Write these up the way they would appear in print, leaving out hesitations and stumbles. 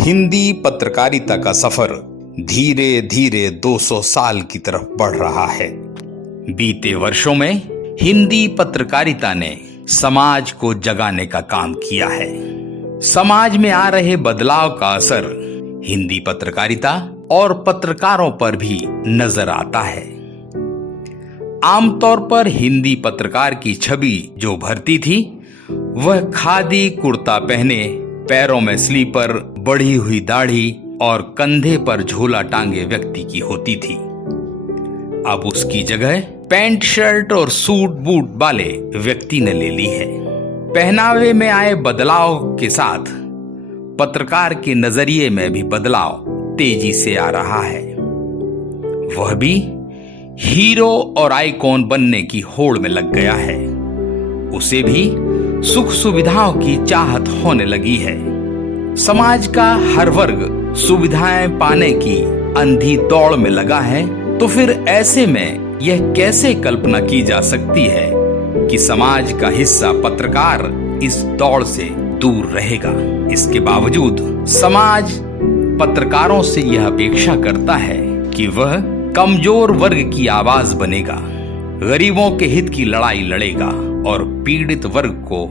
हिंदी पत्रकारिता का सफर धीरे धीरे 200 साल की तरफ बढ़ रहा है। बीते वर्षों में हिंदी पत्रकारिता ने समाज को जगाने का काम किया है। समाज में आ रहे बदलाव का असर हिंदी पत्रकारिता और पत्रकारों पर भी नजर आता है। आमतौर पर हिंदी पत्रकार की छवि जो भरती थी वह खादी कुर्ता पहने, पैरों में स्लीपर, बढ़ी हुई दाढ़ी और कंधे पर झोला टांगे व्यक्ति की होती थी। अब उसकी जगह पैंट शर्ट और सूट बूट वाले व्यक्ति ने ले ली है। पहनावे में आए बदलाव के साथ पत्रकार के नजरिए में भी बदलाव तेजी से आ रहा है। वह भी हीरो और आइकॉन बनने की होड़ में लग गया है। उसे भी सुख सुविधाओं की चाहत होने लगी है। समाज का हर वर्ग सुविधाएं पाने की अंधी दौड़ में लगा है। तो फिर ऐसे में यह कैसे कल्पना की जा सकती है कि समाज का हिस्सा पत्रकार इस दौड़ से दूर रहेगा। इसके बावजूद समाज पत्रकारों से यह अपेक्षा करता है कि वह कमजोर वर्ग की आवाज बनेगा, गरीबों के हित की लड़ाई लड़ेगा और पीड़ित वर्ग को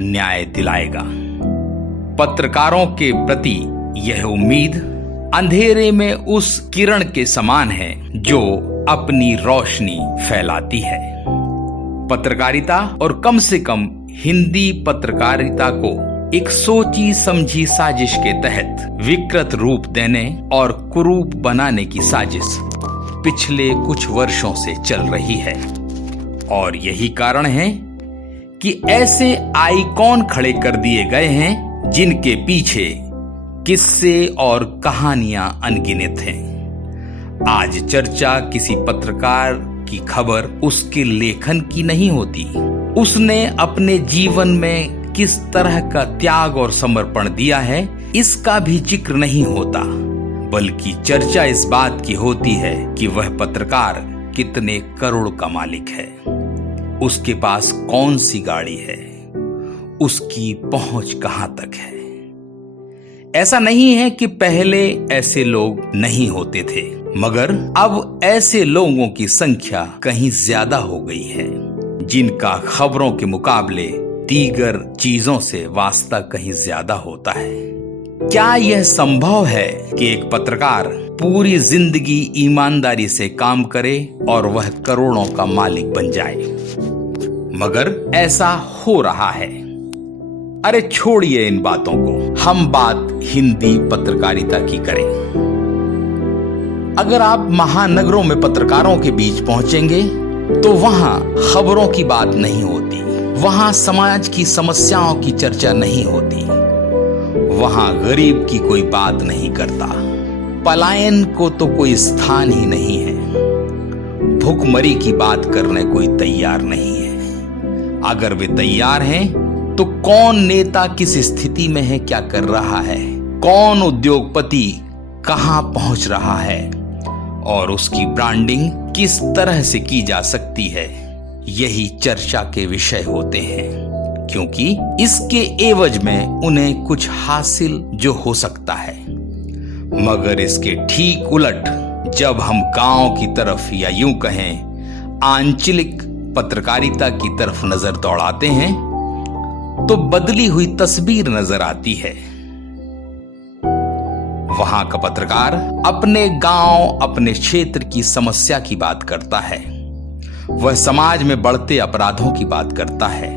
न्याय दिलाएगा। पत्रकारों के प्रति यह उम्मीद अंधेरे में उस किरण के समान है जो अपनी रोशनी फैलाती है। पत्रकारिता और कम से कम हिंदी पत्रकारिता को एक सोची समझी साजिश के तहत विकृत रूप देने और कुरूप बनाने की साजिश पिछले कुछ वर्षों से चल रही है। और यही कारण है कि ऐसे आइकॉन खड़े कर दिए गए हैं जिनके पीछे किस्से और कहानियां अनगिनत हैं। आज चर्चा किसी पत्रकार की खबर उसके लेखन की नहीं होती, उसने अपने जीवन में किस तरह का त्याग और समर्पण दिया है इसका भी जिक्र नहीं होता, बल्कि चर्चा इस बात की होती है कि वह पत्रकार कितने करोड़ का मालिक है, उसके पास कौन सी गाड़ी है, उसकी पहुंच कहां तक है। ऐसा नहीं है कि पहले ऐसे लोग नहीं होते थे, मगर अब ऐसे लोगों की संख्या कहीं ज्यादा हो गई है जिनका खबरों के मुकाबले दीगर चीजों से वास्ता कहीं ज्यादा होता है। क्या यह संभव है कि एक पत्रकार पूरी जिंदगी ईमानदारी से काम करे और वह करोड़ों का मालिक बन जाए? मगर ऐसा हो रहा है। अरे छोड़िए इन बातों को, हम बात हिंदी पत्रकारिता की करें। अगर आप महानगरों में पत्रकारों के बीच पहुंचेंगे तो वहां खबरों की बात नहीं होती, वहां समाज की समस्याओं की चर्चा नहीं होती, वहां गरीब की कोई बात नहीं करता, पलायन को तो कोई स्थान ही नहीं है, भूखमरी की बात करने कोई तैयार नहीं है। अगर वे तैयार हैं तो कौन नेता किस स्थिति में है, क्या कर रहा है, कौन उद्योगपति कहां पहुंच रहा है और उसकी ब्रांडिंग किस तरह से की जा सकती है, यही चर्चा के विषय होते हैं, क्योंकि इसके एवज में उन्हें कुछ हासिल जो हो सकता है। मगर इसके ठीक उलट जब हम गांव की तरफ या यूं कहें आंचलिक पत्रकारिता की तरफ नजर दौड़ाते हैं तो बदली हुई तस्वीर नजर आती है। वहां का पत्रकार अपने गांव, अपने क्षेत्र की समस्या की बात करता है, वह समाज में बढ़ते अपराधों की बात करता है,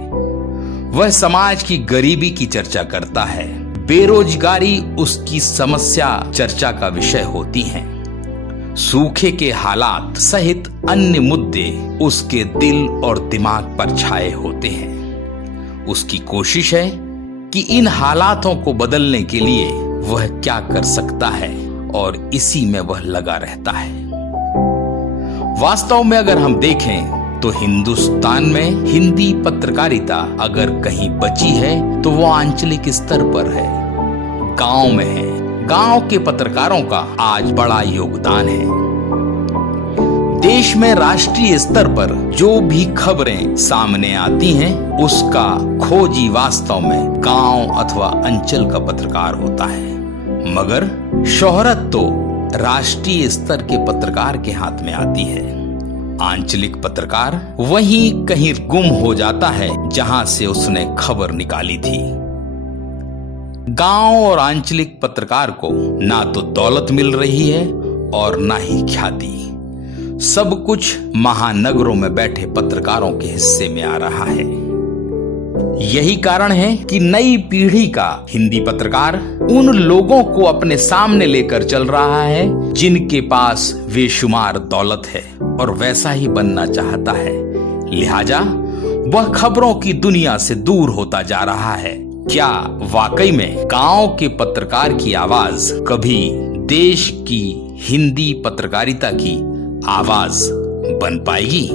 वह समाज की गरीबी की चर्चा करता है, बेरोजगारी उसकी समस्या चर्चा का विषय होती हैं, सूखे के हालात सहित अन्य मुद्दे उसके दिल और दिमाग पर छाए होते हैं। उसकी कोशिश है कि इन हालातों को बदलने के लिए वह क्या कर सकता है और इसी में वह लगा रहता है। वास्तव में अगर हम देखें तो हिंदुस्तान में हिंदी पत्रकारिता अगर कहीं बची है तो वो आंचलिक स्तर पर है, गांव में है। गांव के पत्रकारों का आज बड़ा योगदान है। देश में राष्ट्रीय स्तर पर जो भी खबरें सामने आती हैं उसका खोजी वास्तव में गांव अथवा अंचल का पत्रकार होता है। मगर शोहरत तो राष्ट्रीय स्तर के पत्रकार के हाथ में आती है। आंचलिक पत्रकार वहीं कहीं गुम हो जाता है जहां से उसने खबर निकाली थी। गांव और आंचलिक पत्रकार को ना तो दौलत मिल रही है और ना ही ख्याति। सब कुछ महानगरों में बैठे पत्रकारों के हिस्से में आ रहा है। यही कारण है कि नई पीढ़ी का हिंदी पत्रकार उन लोगों को अपने सामने लेकर चल रहा है जिनके पास बेशुमार दौलत है और वैसा ही बनना चाहता है। लिहाजा वह खबरों की दुनिया से दूर होता जा रहा है। क्या वाकई में गांव के पत्रकार की आवाज कभी देश की हिंदी पत्रकारिता की आवाज बन पाएगी?